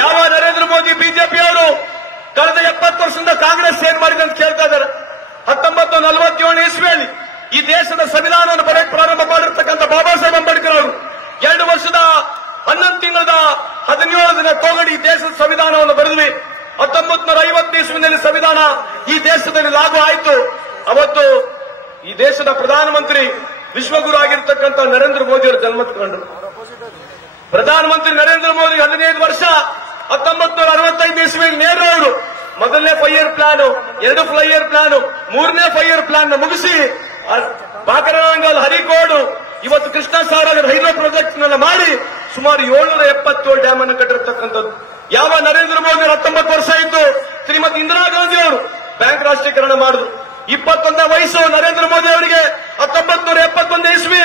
ಯಾವ ನರೇಂದ್ರ ಮೋದಿ ಬಿಜೆಪಿಯವರು ಕಳೆದ 70 ವರ್ಷದಿಂದ ಕಾಂಗ್ರೆಸ್ ಏನ್ ಮಾಡಿದೆ ಅಂತ ಕೇಳ್ತಾ ಇದ್ದಾರೆ. 1947 ಇಸ್ವಿಯಲ್ಲಿ ಈ ದೇಶದ ಸಂವಿಧಾನವನ್ನು ಬರೆಯಕ್ಕೆ ಪ್ರಾರಂಭ ಮಾಡಿರ್ತಕ್ಕಂಥ ಬಾಬಾ ಸಾಹೇಬ್ ಅಂಬೇಡ್ಕರ್ ಅವರು 2 ವರ್ಷದ 11 ತಿಂಗಳ 17 ದಿನ ತೋಗಡಿ ಈ ದೇಶದ ಸಂವಿಧಾನವನ್ನು ಬರೆದ್ವಿ. 1950 ಇಸ್ವಿನಲ್ಲಿ ಸಂವಿಧಾನ ಈ ದೇಶದಲ್ಲಿ ಲಾಗು ಆಯಿತು. ಅವತ್ತು ಈ ದೇಶದ ಪ್ರಧಾನಮಂತ್ರಿ ವಿಶ್ವಗುರು ಆಗಿರ್ತಕ್ಕಂಥ ನರೇಂದ್ರ ಮೋದಿ ಅವರು ಜನ್ಮ ತಗೊಂಡ್ರು. ಪ್ರಧಾನಮಂತ್ರಿ ನರೇಂದ್ರ ಮೋದಿ 15 ವರ್ಷ 1965 ಇಸ್ವಿಯಲ್ಲಿ ನೆಹರು ಅವರು ಮೊದಲನೇ 5 ಇಯರ್ ಪ್ಲಾನ್, 2 5 ಇಯರ್ ಪ್ಲಾನ್, 3ನೇ 5 ಇಯರ್ ಪ್ಲಾನ್ ಮುಗಿಸಿ ಬಾಕರಾಂಗಲ್, ಹರಿಕೋಡು, ಇವತ್ತು ಕೃಷ್ಣ ಸಾಗರ ಹೈಡ್ರೋ ಪ್ರಾಜೆಕ್ಟ್ ಮಾಡಿ ಸುಮಾರು 777 ಡ್ಯಾಮ್ ಅನ್ನು ಕಟ್ಟಿರ್ತಕ್ಕಂಥದ್ದು. ಯಾವ ನರೇಂದ್ರ ಮೋದಿ 19 ವರ್ಷ ಇತ್ತು. ಶ್ರೀಮತಿ ಇಂದಿರಾ ಗಾಂಧಿ ಅವರು ಬ್ಯಾಂಕ್ ರಾಷ್ಟ್ರೀಕರಣ ಮಾಡಿದ್ರು. 21ನೇ ವಯಸ್ಸು ನರೇಂದ್ರ ಮೋದಿ ಅವರಿಗೆ 1971 ಇಸ್ವಿ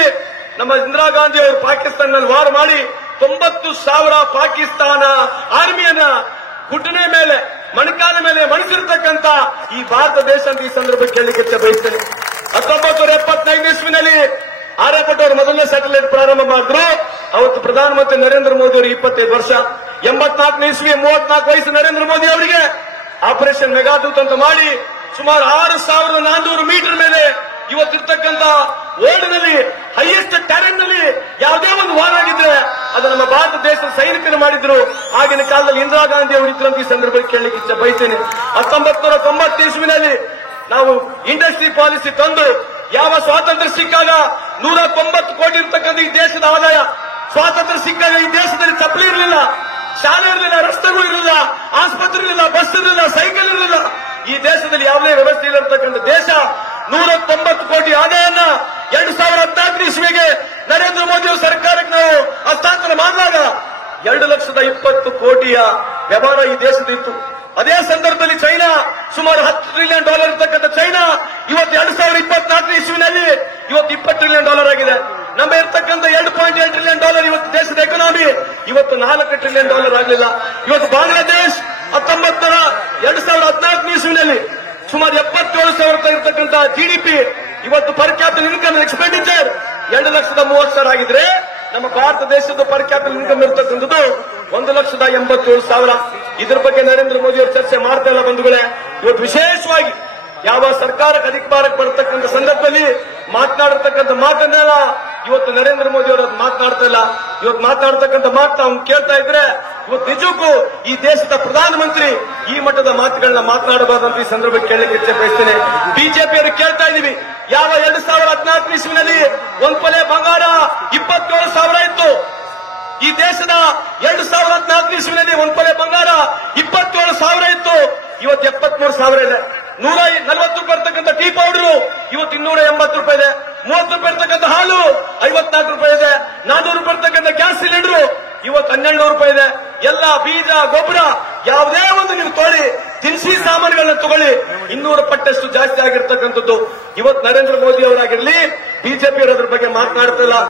ನಮ್ಮ ಇಂದಿರಾ ಗಾಂಧಿ ಅವರು ಪಾಕಿಸ್ತಾನದಲ್ಲಿ ವಾರ್ ಮಾಡಿ 90,000 ಪಾಕಿಸ್ತಾನ ಆರ್ಮಿಯನ್ನ ಗುಡ್ಡನೆ ಮೇಲೆ ಮಣಕಾಲ ಮೇಲೆ ಮಣಿಸಿರ್ತಕ್ಕಂಥ ಈ ಭಾರತ ದೇಶ ಅಂತ ಈ ಸಂದರ್ಭಕ್ಕೆ ಕೇಳಲಿಕ್ಕೆ ಬಯಸ್ತೇನೆ. 1975 ಇಸ್ವಿನಲ್ಲಿ ಆರ್ಯಭಟ್ ಅವರು ಮೊದಲನೇ ಸ್ಯಾಟಲೈಟ್ ಪ್ರಾರಂಭ ಮಾಡಿದ್ರು. ಅವತ್ತು ಪ್ರಧಾನಮಂತ್ರಿ ನರೇಂದ್ರ ಮೋದಿ ಅವರು 25 ವರ್ಷ. 84ನೇ ಇಸ್ವಿ 34 ವಯಸ್ಸು ನರೇಂದ್ರ ಮೋದಿ ಅವರಿಗೆ ಆಪರೇಷನ್ ಮೆಗಾದೂತ್ ಅಂತ ಮಾಡಿ ಸುಮಾರು 6,400 ಮೀಟರ್ ಮೇಲೆ ಇವತ್ತಿರ್ತಕ್ಕಂಥ ವರ್ಲ್ಡ್ನಲ್ಲಿ ಹೈಯೆಸ್ಟ್ ಟ್ಯಾಲೆಂಟ್ ನಲ್ಲಿ ಯಾವುದೇ ಒಂದು ವಾರ್ ಆಗಿದ್ರೆ ಅದು ನಮ್ಮ ಭಾರತ ದೇಶದ ಸೈನಿಕರು ಮಾಡಿದ್ರು. ಆಗಿನ ಕಾಲದಲ್ಲಿ ಇಂದಿರಾ ಗಾಂಧಿ ಅವರು ಇದ್ರಂತ ಈ ಸಂದರ್ಭದಲ್ಲಿ ಕೇಳಲಿಕ್ಕೆ ಇಚ್ಛೆ ಬಯಸ್ತೇನೆ. 1990 ಇಸ್ವಿನಲ್ಲಿ ನಾವು ಇಂಡಸ್ಟ್ರಿ ಪಾಲಿಸಿ ತಂದು ಯಾವ ಸ್ವಾತಂತ್ರ್ಯ ಸಿಕ್ಕಾಗ 190 ಕೋಟಿ ಇರ್ತಕ್ಕಂಥ ಈ ದೇಶದ ಆದಾಯ, ಸ್ವಾತಂತ್ರ್ಯ ಸಿಕ್ಕಾಗ ಈ ದೇಶದಲ್ಲಿ ಚಪ್ಪಲಿ ಇರಲಿಲ್ಲ, ಶಾಲೆ ಇರಲಿಲ್ಲ, ರಸ್ತೆಗಳು ಇರಲಿಲ್ಲ, ಆಸ್ಪತ್ರೆ ಇರಲಿಲ್ಲ, ಬಸ್ ಇರಲಿಲ್ಲ, ಸೈಕಲ್ ಇರಲಿಲ್ಲ. ಈ ದೇಶದಲ್ಲಿ ಯಾವುದೇ ವ್ಯವಸ್ಥೆ ಇರತಕ್ಕಂಥ ದೇಶ 190 ಕೋಟಿ ಆದಾಯನ 2014 ಇಸ್ವಿಗೆ ನರೇಂದ್ರ ಮೋದಿ ಸರ್ಕಾರಕ್ಕೆ ನಾವು ಹಸ್ತಾಂತರ ಮಾಡಿದಾಗ 2,20,00,000 ಕೋಟಿಯ ವ್ಯವಹಾರ ಈ ದೇಶದಿತ್ತು. ಅದೇ ಸಂದರ್ಭದಲ್ಲಿ ಚೈನಾ ಸುಮಾರು $10 ಟ್ರಿಲಿಯನ್ ಇರ್ತಕ್ಕಂಥ ಚೈನಾ ಇವತ್ತು 2024 ಇಸ್ವಿನಲ್ಲಿ ಇವತ್ತು $20 ಟ್ರಿಲಿಯನ್ ಆಗಿದೆ. ನಮ್ಮ ಇರ್ತಕ್ಕಂಥ $2.8 ಟ್ರಿಲಿಯನ್ ಇವತ್ತು ದೇಶದ ಎಕಾನಮಿ ಇವತ್ತು $4 ಟ್ರಿಲಿಯನ್ ಆಗಲಿಲ್ಲ. ಇವತ್ತು ಬಾಂಗ್ಲಾದೇಶ್ 2014 ಇಸ್ವಿನಲ್ಲಿ ಸುಮಾರು 77,000 ಇರತಕ್ಕಂಥ ಜಿಡಿಪಿ ಇವತ್ತು ಪರ್ ಕ್ಯಾಪಿಟಲ್ ಇನ್ಕಮ್ ಎಕ್ಸ್ಪೆಂಡಿಚರ್ 2,30,000 ಆಗಿದ್ರೆ ನಮ್ಮ ಭಾರತ ದೇಶದ ಪರ್ ಕ್ಯಾಪಿಟಲ್ ಇನ್ಕಮ್ ಇರತಕ್ಕಂಥದ್ದು 1,87,000. ಇದ್ರ ಬಗ್ಗೆ ನರೇಂದ್ರ ಮೋದಿ ಅವರು ಚರ್ಚೆ ಮಾಡ್ತಾ ಇಲ್ಲ ಬಂಧುಗಳೇ. ಇವತ್ತು ವಿಶೇಷವಾಗಿ ಯಾವ ಸರ್ಕಾರಕ್ಕೆ ಅಧಿಕಾರಕ್ಕೆ ಬರತಕ್ಕಂಥ ಸಂದರ್ಭದಲ್ಲಿ ಮಾತನಾಡಿರ್ತಕ್ಕಂಥ ಮಾತನ್ನೆಲ್ಲ ಇವತ್ತು ನರೇಂದ್ರ ಮೋದಿ ಅವರು ಮಾತನಾಡ್ತಾ ಇಲ್ಲ. ಇವತ್ತು ಮಾತನಾಡ್ತಕ್ಕಂಥ ಮಾತು ನಾವು ಕೇಳ್ತಾ ಇದ್ರೆ ಇವತ್ತು ನಿಜಕ್ಕೂ ಈ ದೇಶದ ಪ್ರಧಾನಮಂತ್ರಿ ಈ ಮಟ್ಟದ ಮಾತುಗಳನ್ನ ಮಾತನಾಡಬಾರ್ದಂತ ಈ ಸಂದರ್ಭಕ್ಕೆ ಕೇಳಲಿಕ್ಕೆ ಇಚ್ಛೆ ಬಯಸ್ತೇನೆ. ಬಿಜೆಪಿಯವರು ಕೇಳ್ತಾ ಇದೀವಿ, ಯಾವ 2014 ಇಸ್ವಿನಲ್ಲಿ ಒಂದು ತೊಲೆ ಬಂಗಾರ 27,000 ಇತ್ತು. ಈ ದೇಶದ 2014 ಇಸ್ವಿನಲ್ಲಿ ಒಂದು ತೊಲೆ ಬಂಗಾರ 27,000 ಇತ್ತು. ಇವತ್ತು 73,000 ಇದೆ. 140 ರೂಪಾಯಿ ಇರ್ತಕ್ಕಂಥ ಟೀ ಪೌಡರ್ ಇವತ್ತು 280 ರೂಪಾಯಿ ಇದೆ. 30 ರೂಪಾಯಿ ಇರ್ತಕ್ಕಂಥ ಹಾಲು 54 ರೂಪಾಯಿ ಇದೆ. 400 ರೂಪಾಯಿ ಇರ್ತಕ್ಕಂಥ ಗ್ಯಾಸ್ ಸಿಲಿಂಡರ್ ಇವತ್ತು 1,200 ರೂಪಾಯಿ ಇದೆ. ಎಲ್ಲ ಬೀಜ ಗೊಬ್ಬರ ಯಾವುದೇ ಒಂದು ನೀವು ತೊಗೊಳ್ಳಿ, ದಿನಸಿ ಸಾಮಾನುಗಳನ್ನ ತಗೊಳ್ಳಿ, 200 ಪಟ್ಟಷ್ಟು ಜಾಸ್ತಿ ಆಗಿರ್ತಕ್ಕಂಥದ್ದು. ಇವತ್ತು ನರೇಂದ್ರ ಮೋದಿ ಅವರಾಗಿರ್ಲಿ, ಬಿಜೆಪಿ ಅದ್ರ ಬಗ್ಗೆ ಮಾತನಾಡ್ತಿಲ್ಲ.